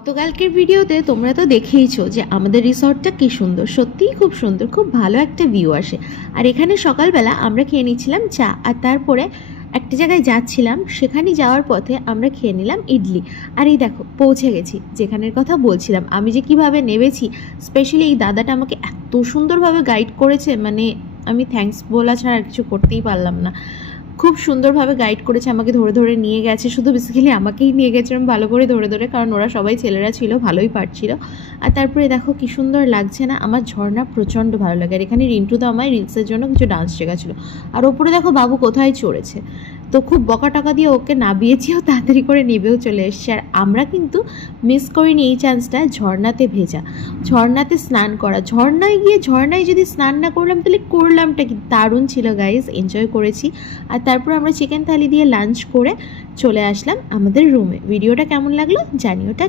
গতকালকের ভিডিওতে তোমরা তো দেখেইছো যে আমাদের রিসর্টটা কি সুন্দর, সত্যিই খুব সুন্দর, খুব ভালো একটা ভিউ আসে। আর এখানে সকালবেলা আমরা খেয়ে নিচ্ছিলাম চা, আর তারপরে একটা জায়গায় যাচ্ছিলাম, সেখানে যাওয়ার পথে আমরা খেয়ে নিলাম ইডলি। আর এই দেখো পৌঁছে গেছি যেখানের কথা বলছিলাম। আমি যে কিভাবে নেমেছি, স্পেশালি এই দাদাটা আমাকে এত সুন্দরভাবে গাইড করেছে, মানে আমি থ্যাঙ্কস বলা ছাড়া আর কিছু করতেই পারলাম না। খুব সুন্দরভাবে গাইড করেছে, আমাকে ধরে ধরে নিয়ে গেছে, শুধু বেসিক্যালি আমাকেই নিয়ে গেছিলাম ভালো করে ধরে ধরে, কারণ ওরা সবাই ছেলেরা ছিল, ভালোই পারছিল। আর তারপরে দেখো কি সুন্দর লাগছে না, আমার ঝর্ণা প্রচণ্ড ভালো লাগে। আর এখানে রিন্টু তো আমায় রিলসের জন্য কিছু ডান্স শেখাচ্ছিল। আর ওপরে দেখো বাবু কোথায় চড়েছে, তো খুব বকা টকা দিয়ে ওকে নামিয়েছিও, তাড়াতাড়ি করে নেবেও চলে এসছে। আর আমরা কিন্তু মিস করিনি এই চান্সটা, ঝর্ণাতে ভেজা, ঝর্ণাতে স্নান করা। ঝর্ণায় গিয়ে ঝর্ণায় যদি স্নান না করলাম তাহলে করলামটা কি? দারুণ ছিল গাইজ, এনজয় করেছি। আর তারপর আমরা চিকেন থালি দিয়ে লাঞ্চ করে চলে আসলাম আমাদের রুমে। ভিডিওটা কেমন লাগলো জানিও।